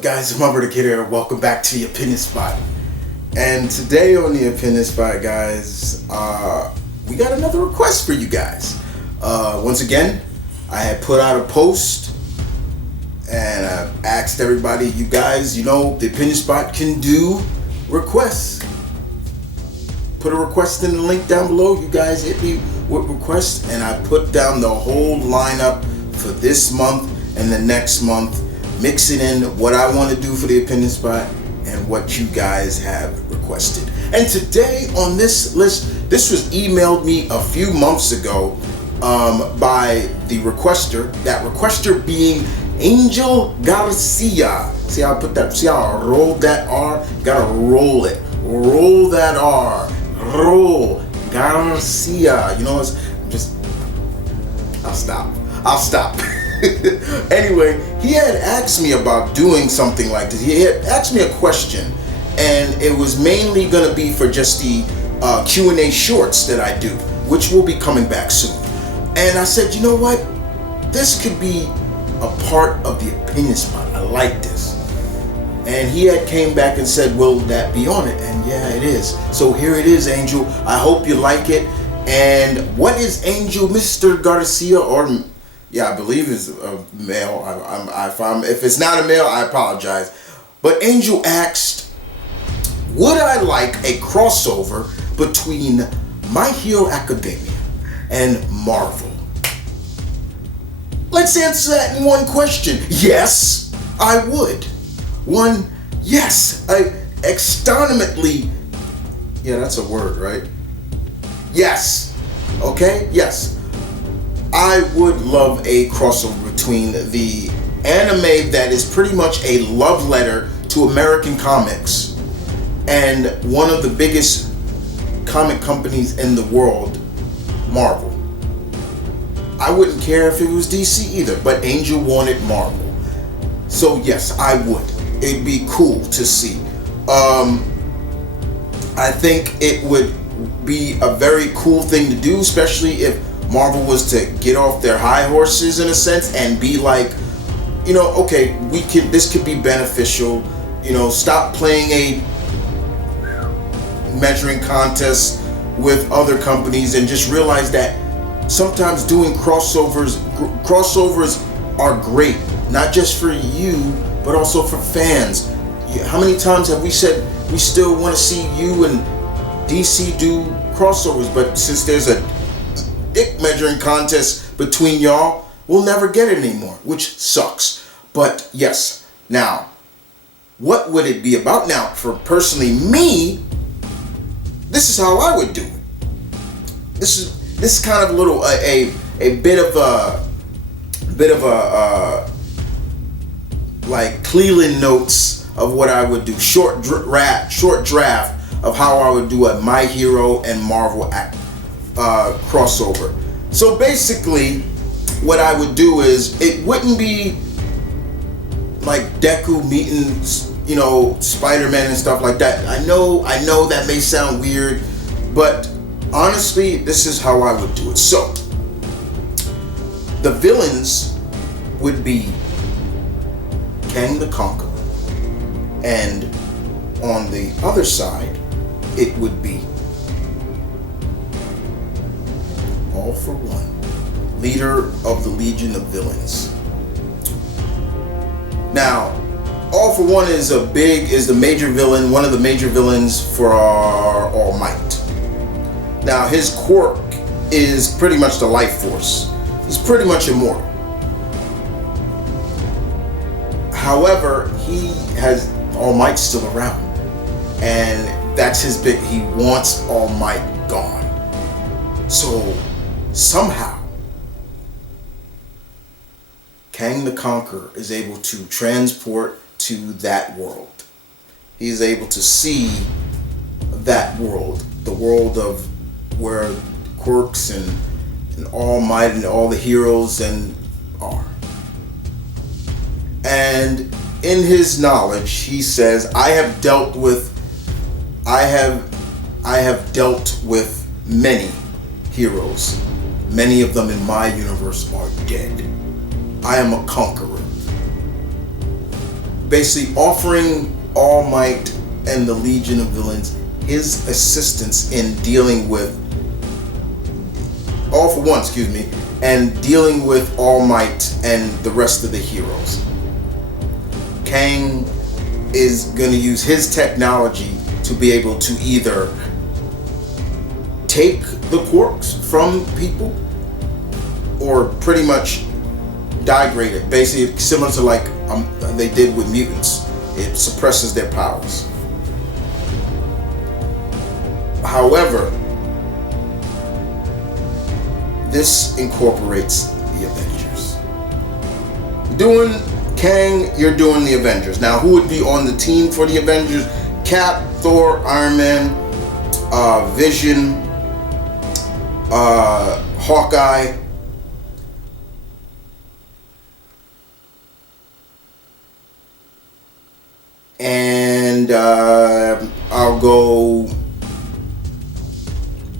up, guys? M.V.K here. Welcome back to the Opinion Spot. And today on the Opinion Spot, guys, we got another request for you guys. Once again, I had put out a post and I asked everybody, you guys, the Opinion Spot can do requests. Put a request in the link down below. You guys hit me with requests, and I put down the whole lineup for this month and the next month, mixing in what I want to do for the Opinion Spot and what you guys have requested. And today on this list, this was emailed me a few months ago by the requester. That requester being Angel Garcia. See how I put that? See how I rolled that R? Gotta roll it. Roll that R. Roll Garcia. I'll stop. Anyway, he had asked me about doing something like this. He had asked me a question, and it was mainly going to be for just the Q&A shorts that I do, which will be coming back soon. And I said, you know what? This could be a part of the Opinion Spot. I like this. And he had came back and said, will that be on it? And yeah, it is. So here it is, Angel. I hope you like it. And what is Angel, Mr. Garcia, or... yeah, I believe it's a male. If it's not a male, I apologize. But Angel asked, would I like a crossover between My Hero Academia and Marvel? Let's answer that in one question. Yes, I would. Yes. I extenuately, yeah, that's a word, right? Yes. Okay? Yes. I would love a crossover between the anime that is pretty much a love letter to American comics and one of the biggest comic companies in the world, Marvel. I wouldn't care if it was DC either, but Angel wanted Marvel. So yes, I would. It'd be cool to see. I think it would be a very cool thing to do, especially if Marvel was to get off their high horses in a sense and be like, okay, this could be beneficial. Stop playing a measuring contest with other companies and just realize that sometimes doing crossovers are great, not just for you, but also for fans. How many times have we said we still want to see you and DC do crossovers, but since there's a dick measuring contest between y'all, we'll never get it anymore, which sucks. But yes, now, what would it be about? Now, for personally me, this is how I would do it. This is kind of a little a bit of a like Cleveland notes of what I would do. Short draft of how I would do a My Hero and Marvel crossover. So basically, what I would do is, it wouldn't be like Deku meeting, Spider-Man and stuff like that. I know that may sound weird, but honestly, this is how I would do it. So, the villains would be Kang the Conqueror, and on the other side, it would be All for One, leader of the Legion of Villains. Now, All for One is the major villain, one of the major villains for All Might. Now, his quirk is pretty much the life force. He's pretty much immortal. However, he has All Might still around, and that's his big. He wants All Might gone. So somehow, Kang the Conqueror is able to transport to that world. He's able to see that world, the world of where quirks and All Might and all the heroes are. And in his knowledge, he says, I have dealt with many heroes. Many of them in my universe are dead. I am a conqueror. basically offering All Might and the Legion of Villains his assistance in dealing with All for One, and dealing with All Might and the rest of the heroes. Kang is going to use his technology to be able to either take the quarks from people or pretty much degrade it. Basically similar to like they did with mutants. It suppresses their powers. However, this incorporates the Avengers. Doing Kang, you're doing the Avengers. Now, who would be on the team for the Avengers? Cap, Thor, Iron Man, Vision, Hawkeye, and I'll go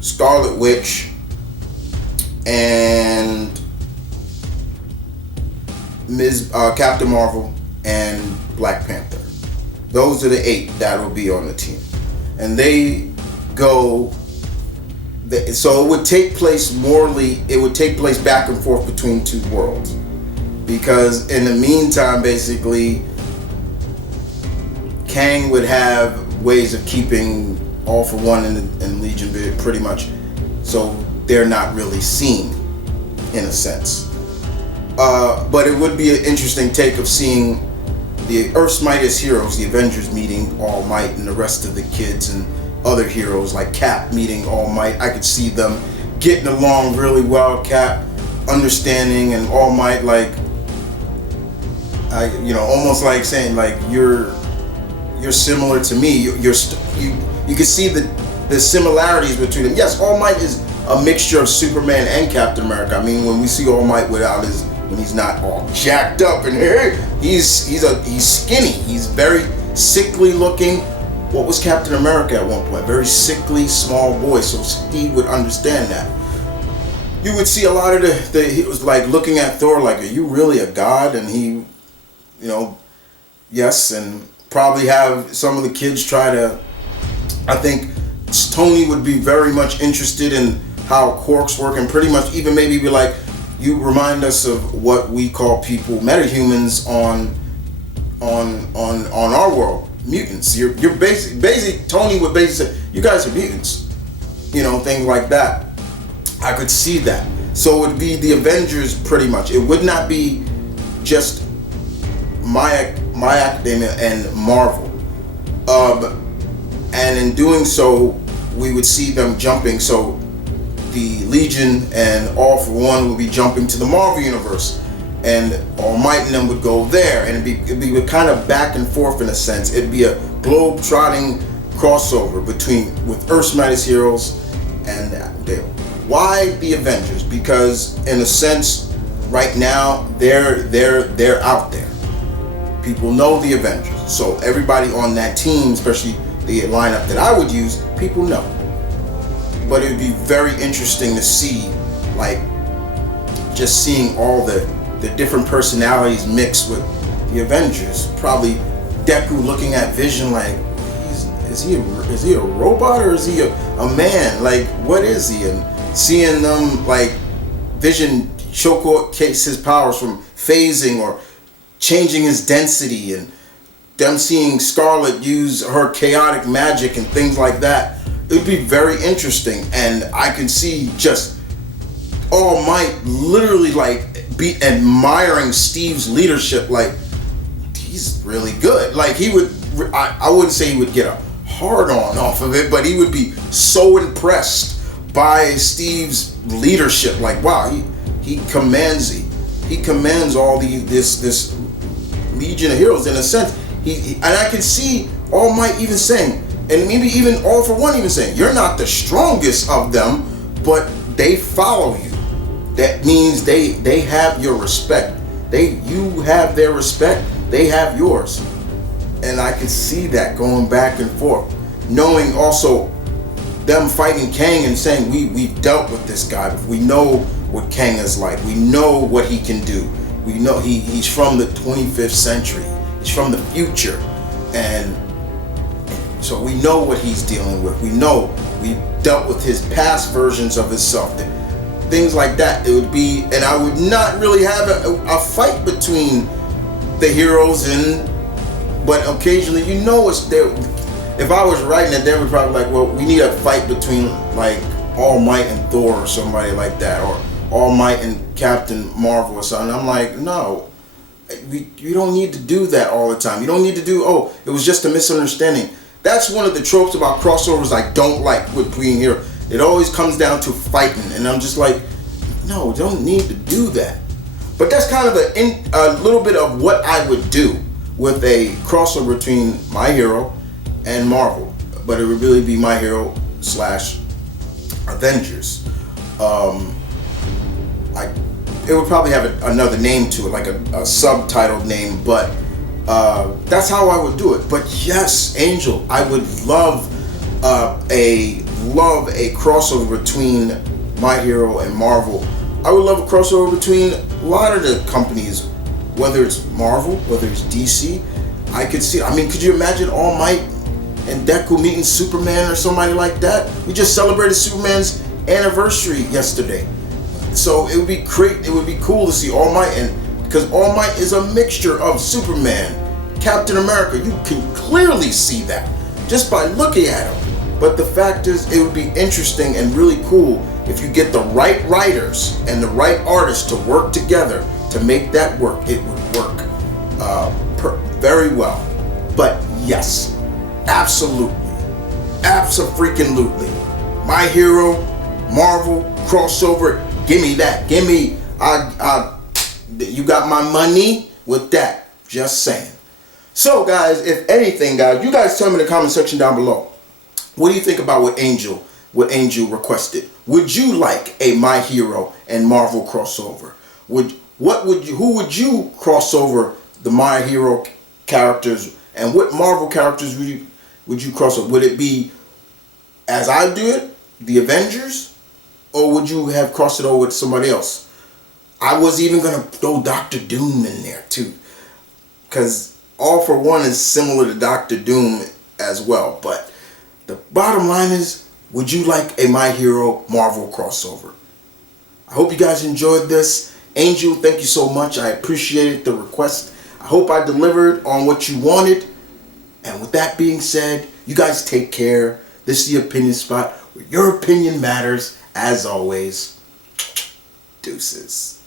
Scarlet Witch and Captain Marvel and Black Panther. Those are the 8 that will be on the team, and they go. So it would take place it would take place back and forth between 2 worlds, because in the meantime, basically, Kang would have ways of keeping All for One and Legion pretty much, so they're not really seen in a sense. But it would be an interesting take of seeing the Earth's Mightiest Heroes, the Avengers, meeting All Might and the rest of the kids and other heroes like Cap meeting All Might. I could see them getting along really well. Cap understanding and All Might, like, almost like saying like you're similar to me. You can see the similarities between them. Yes, All Might is a mixture of Superman and Captain America. I mean, when we see All Might when he's not all jacked up and he's skinny. He's very sickly looking. What was Captain America at one point? Very sickly, small boy. So Steve would understand that. You would see a lot of he was like looking at Thor like, are you really a god? And he, yes, and probably have some of the kids try to. I think Tony would be very much interested in how quarks work, and pretty much even maybe be like, you remind us of what we call people metahumans on our world, mutants. You're basic. Tony would basically say, you guys are mutants, things like that. I could see that. So it would be the Avengers pretty much. It would not be just My Academia and Marvel. And in doing so, we would see them jumping. So the Legion and All for One would be jumping to the Marvel universe, and All Might and them would go there, and it'd be kind of back and forth in a sense. It'd be a globe-trotting crossover with Earth's Mightiest Heroes and Dale. Why the Avengers? Because in a sense, right now they're out there. People know the Avengers, so everybody on that team, especially the lineup that I would use, people know. But it would be very interesting to see, like, just seeing all the different personalities mixed with the Avengers. Probably Deku looking at Vision like, is he a robot or is he a man? Like, what is he? And seeing them, like, Vision showcase his powers from phasing or changing his density, and them seeing Scarlet use her chaotic magic and things like that. It would be very interesting, and I can see just All Might literally like be admiring Steve's leadership. Like, he's really good. Like, he would, I wouldn't say he would get a hard on off of it, but he would be so impressed by Steve's leadership. Like, wow, he commands all this Legion of Heroes in a sense. And I can see All Might even saying, and maybe even All for One even saying, you're not the strongest of them, but they follow you. That means they have your respect. You have their respect, they have yours. And I can see that going back and forth. Knowing also them fighting Kang and saying, we've dealt with this guy. We know what Kang is like. We know what he can do. We know he's from the 25th century. He's from the future, and so we know what he's dealing with. We know we dealt with his past versions of himself, things like that. It would be, and I would not really have a fight between the heroes, but occasionally, it's there. If I was writing it, they would probably like, well, we need a fight between like All Might and Thor or somebody like that, or All Might and Captain Marvel or something. I'm like, no, you don't need to do that all the time. You don't need to do, it was just a misunderstanding. That's one of the tropes about crossovers I don't like with being here. It always comes down to fighting, and I'm just like, no, don't need to do that. But that's kind of a little bit of what I would do with a crossover between My Hero and Marvel. But it would really be My Hero / Avengers. It would probably have another name to it, like a subtitled name, but that's how I would do it. But yes, Angel, I would love a crossover between My Hero and Marvel. I would love a crossover between a lot of the companies, whether it's Marvel, whether it's DC. I could see. I mean, could you imagine All Might and Deku meeting Superman or somebody like that? We just celebrated Superman's anniversary yesterday, so it would be great. It would be cool to see All Might, and because All Might is a mixture of Superman, Captain America. You can clearly see that just by looking at him. But the fact is, it would be interesting and really cool if you get the right writers and the right artists to work together to make that work. It would work very well. But yes, absolutely, abso-freaking-lutely, My Hero, Marvel crossover. Give me that. Give me. You got my money with that. Just saying. So, guys, if anything, guys, you guys tell me in the comment section down below. What do you think about what Angel requested? Would you like a My Hero and Marvel crossover? Who would you cross over the My Hero characters, and what Marvel characters would you cross over? Would it be as I do it, the Avengers, or would you have crossed it over with somebody else? I was even gonna throw Doctor Doom in there too, because All for One is similar to Doctor Doom as well. But the bottom line is, would you like a My Hero Marvel crossover? I hope you guys enjoyed this. Angel, thank you so much. I appreciated the request. I hope I delivered on what you wanted. And with that being said, you guys take care. This is the Opinion Spot, where your opinion matters. As always, deuces.